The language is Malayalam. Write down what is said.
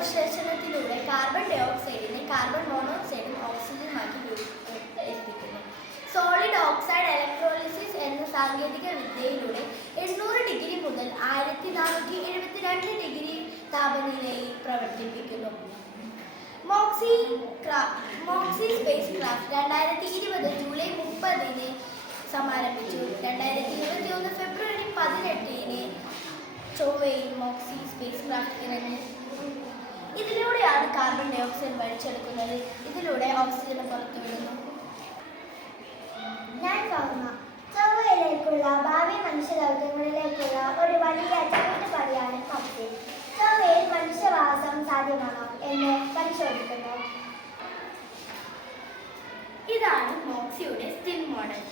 സംശ്ലേഷണത്തിലൂടെ കാർബൺ ഡൈ ഓക്സൈഡിനെ കാർബൺ മോണോക്സൈഡും ഓക്സിജനുമാക്കി ഏൽപ്പിക്കുന്നു. സോളിഡ് ഓക്സൈഡ് ഇലക്ട്രോളിസിസ് എന്ന സാങ്കേതിക വിദ്യയിലൂടെ 800 ഡിഗ്രി മുതൽ 1472 ഡിഗ്രി താപനിലയിൽ പ്രവർത്തിപ്പിക്കുന്നു. മോക്സി സ്പേസ് ക്രാഫ്റ്റ് 2020 ജൂലൈ 30 സമാരംഭിച്ചു. 2021 ഫെബ്രുവരി 18 ചൊവ്വയിൽ മോക്സി സ്പേസ് ക്രാഫ്റ്റ് ഇറങ്ങി. ഇതിലൂടെയാണ് കാർബൺ ഡൈ ഓക്സൈഡ് വലിച്ചെടുക്കുന്നത്. ഇതിലൂടെ ഓക്സിജൻ പുറത്തുവിടുന്നു. ഞാൻ ഫൗമ. ചൊവ്വയിലേക്കുള്ള ഭാവി മനുഷ്യ ദൗത്യങ്ങളിലേക്കുള്ള ഒരു വലിയ ചവിട്ടുപടിയാണ് മോക്സി. ചൊവ്വയിൽ മനുഷ്യവാസം സാധ്യമാണോ എന്ന് പരിശോധിക്കുന്നു. ഇതാണ് മോക്സിയുടെ സ്റ്റിൽ മോഡൽ.